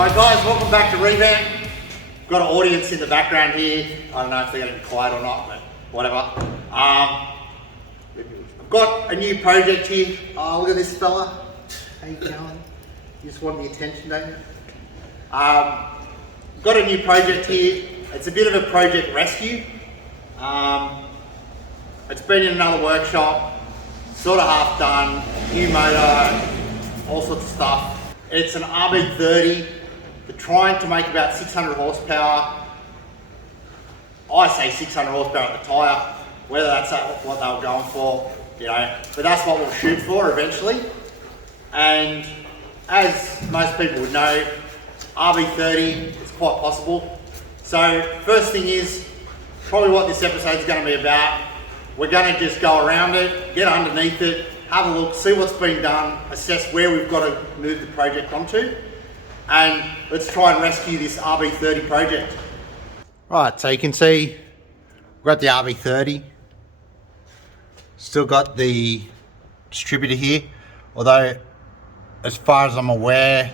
Alright guys, welcome back to Revamp. Got an audience in the background here. I don't know if they're going to be quiet or not, but whatever. I've got a new project here. Oh, look at this fella. How you going? You just want the attention, don't you? Got a new project here. It's a bit of a project rescue. It's been in another workshop, sort of half done, new motor, all sorts of stuff. It's an Rb30. They're trying to make about 600 horsepower. I say 600 horsepower at the tyre, whether that's what they were going for, you know, but that's what we'll shoot for eventually. And as most people would know, Rb30 is quite possible. So first thing is, probably what this episode is going to be about. We're going to just go around it, get underneath it, have a look, see what's been done, assess where we've got to move the project onto, and let's try and rescue this Rb30 project. Right, so you can see we've got the Rb30. Still got the distributor here, although as far as I'm aware,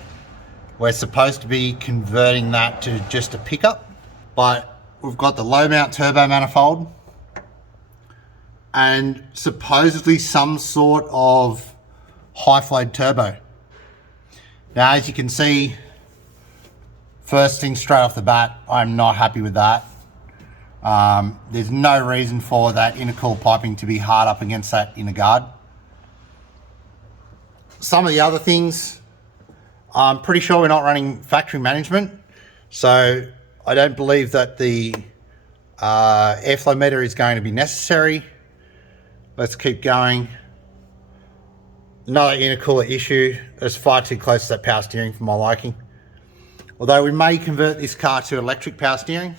we're supposed to be converting that to just a pickup, but we've got the low mount turbo manifold and supposedly some sort of high flow turbo. Now, as you can see, first thing straight off the bat, I'm not happy with that. There's no reason for that intercooler piping to be hard up against that inner guard. Some of the other things, I'm pretty sure we're not running factory management, so I don't believe that the airflow meter is going to be necessary. Let's keep going. Another intercooler issue. It's far too close to that power steering for my liking. Although we may convert this car to electric power steering.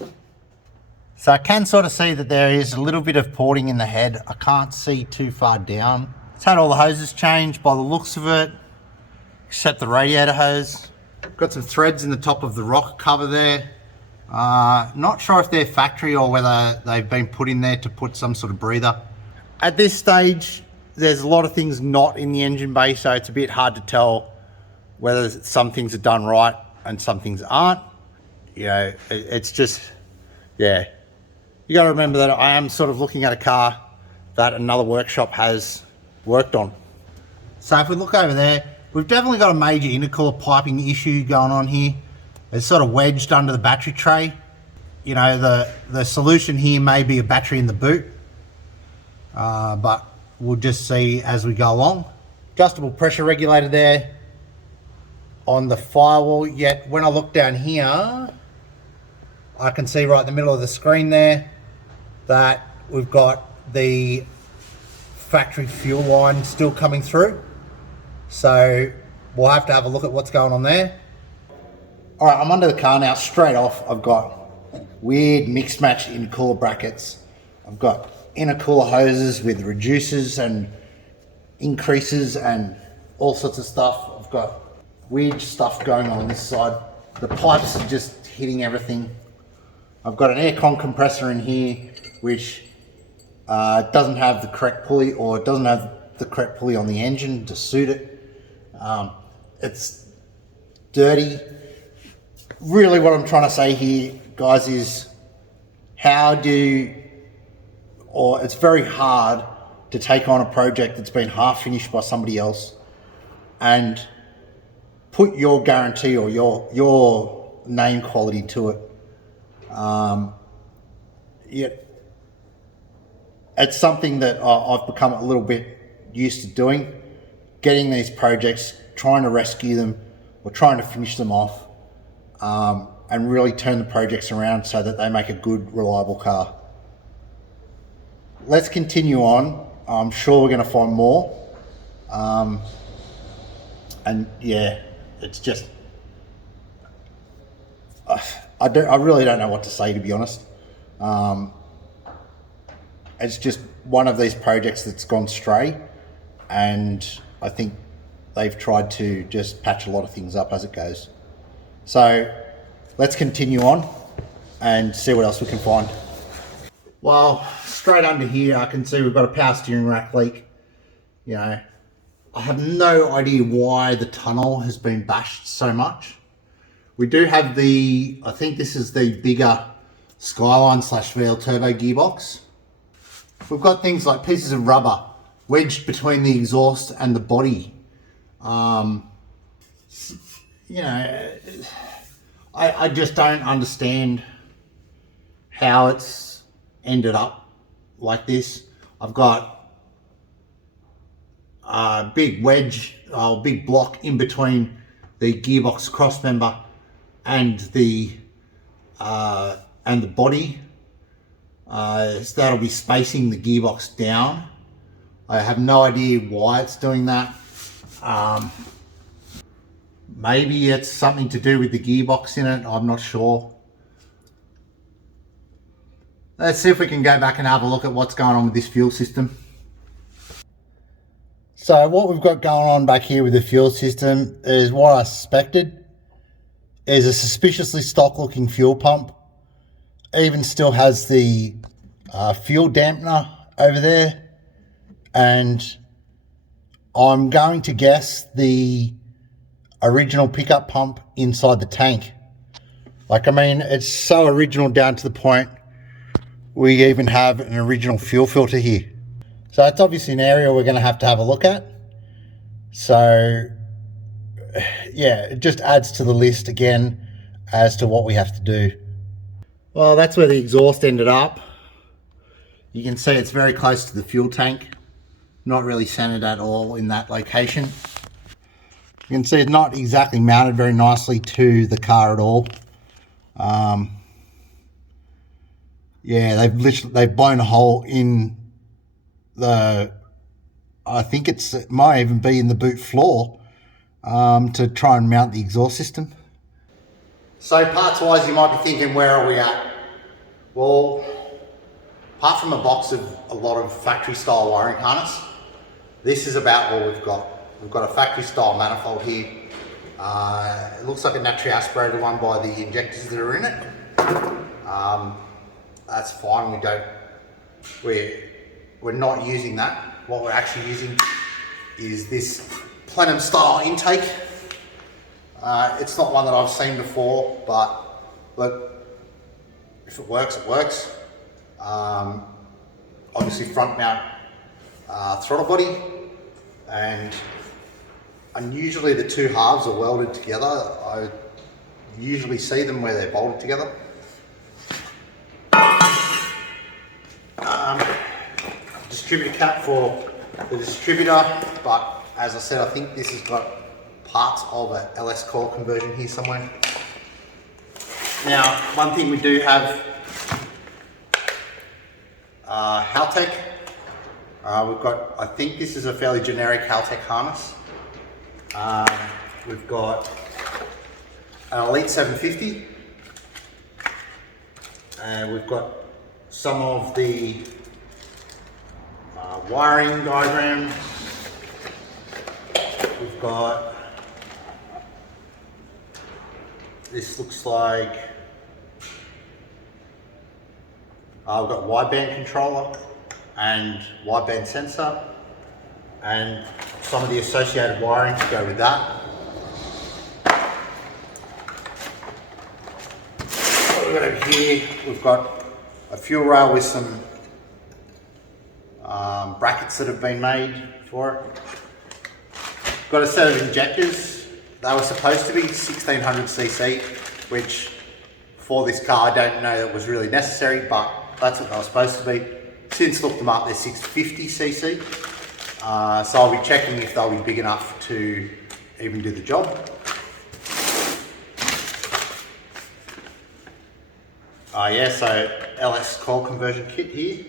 So I can sort of see that there is a little bit of porting in the head. I can't see too far down. It's had all the hoses changed by the looks of it, except the radiator hose. Got some threads in the top of the rocker cover there. Not sure if they're factory or whether they've been put in there to put some sort of breather. At this stage, there's a lot of things not in the engine bay, so it's a bit hard to tell whether some things are done right and some things aren't. You know, it's just, yeah. You got to remember that I am sort of looking at a car that another workshop has worked on. So if we look over there, we've definitely got a major intercooler piping issue going on here. It's sort of wedged under the battery tray. You know, the solution here may be a battery in the boot. But we'll just see as we go along. Adjustable pressure regulator there on the firewall, yet when I look down here, I can see right in the middle of the screen there that we've got the factory fuel line still coming through. So we'll have to have a look at what's going on there. All right, I'm under the car now. Straight off, I've got weird mixed match intercooler brackets. I've got intercooler hoses with reducers and increases and all sorts of stuff. I've got weird stuff going on this side. The pipes are just hitting everything. I've got an aircon compressor in here which doesn't have the correct pulley, or it doesn't have the correct pulley on the engine to suit it. It's dirty. Really what I'm trying to say here, guys, is it's very hard to take on a project that's been half finished by somebody else and put your guarantee or your name quality to it. Yet it's something that I've become a little bit used to doing, getting these projects, trying to rescue them or trying to finish them off, and really turn the projects around so that they make a good, reliable car. Let's continue on. I'm sure we're going to find more. And yeah, it's just, I really don't know what to say, to be honest. It's just one of these projects that's gone stray, and I think they've tried to just patch a lot of things up as it goes. So let's continue on and see what else we can find. Well, straight under here, I can see we've got a power steering rack leak. You know, I have no idea why the tunnel has been bashed so much. We do have the, I think this is the bigger Skyline / VL turbo gearbox. We've got things like pieces of rubber wedged between the exhaust and the body. You know, I just don't understand how it's ended up like this. I've got a big wedge, a big block in between the gearbox crossmember and the body. So that'll be spacing the gearbox down. I have no idea why it's doing that. Maybe it's something to do with the gearbox in it, I'm not sure. Let's see if we can go back and have a look at what's going on with this fuel system. So what we've got going on back here with the fuel system is what I suspected. Is a suspiciously stock looking fuel pump. Even still has the fuel dampener over there. And I'm going to guess the original pickup pump inside the tank. Like, I mean, it's so original down to the point we even have an original fuel filter here. So it's obviously an area we're going to have a look at. So yeah, it just adds to the list again as to what we have to do. Well, that's where the exhaust ended up. You can see it's very close to the fuel tank. Not really centered at all in that location. You can see it's not exactly mounted very nicely to the car at all. Yeah, they've blown a hole in the, I think it might even be in the boot floor, to try and mount the exhaust system. So parts wise, you might be thinking, where are we at? Well, apart from a box of a lot of factory style wiring harness, this is about all we've got. We've got a factory style manifold here. It looks like a naturally aspirated one by the injectors that are in it. That's fine. We're not using that. What we're actually using is this Plenum style intake. It's not one that I've seen before, but look, if it works, it works. Obviously front mount throttle body, and unusually the two halves are welded together. I usually see them where they're bolted together. Distributor cap for the distributor, but as I said, I think this has got parts of a LS coil conversion here somewhere. Now, one thing we do have, Haltech. We've got, I think this is a fairly generic Haltech harness. We've got an Elite 750, and we've got some of the wiring diagram. We've got, this looks like, we've got wideband controller and wideband sensor, and some of the associated wiring to go with that. What we've got over here, we've got a fuel rail with some brackets that have been made for it. Got a set of injectors. They were supposed to be 1600cc, which for this car I don't know that was really necessary, but that's what they were supposed to be. Since looked them up, they're 650cc. So I'll be checking if they'll be big enough to even do the job. Yeah, so LS coil conversion kit here.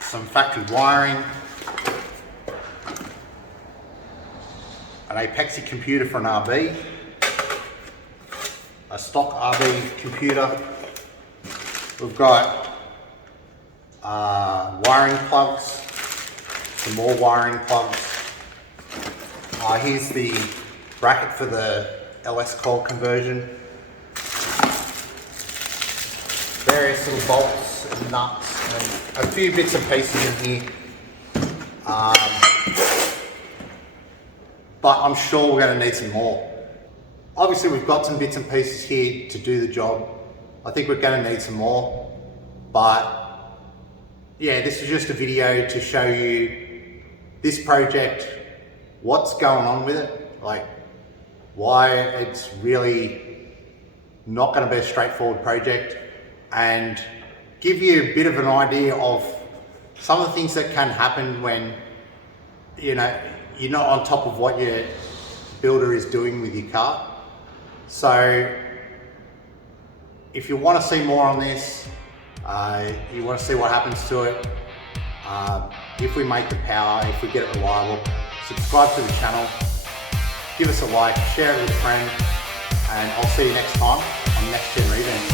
Some factory wiring. An Apexi computer for an RB. A stock RB computer. We've got wiring plugs, some more wiring plugs. Here's the bracket for the LS coil conversion. Various little bolts and nuts and a few bits and pieces in here. but I'm sure we're going to need some more. Obviously we've got some bits and pieces here to do the job. I think we're going to need some more, but yeah, this is just a video to show you this project, what's going on with it, like why it's really not going to be a straightforward project, and give you a bit of an idea of some of the things that can happen when you're not on top of what your builder is doing with your car. So if you want to see more on this, you want to see what happens to it, if we make the power, if we get it reliable, subscribe to the channel, give us a like, share it with a friend, and I'll see you next time on Next Gen Revamp.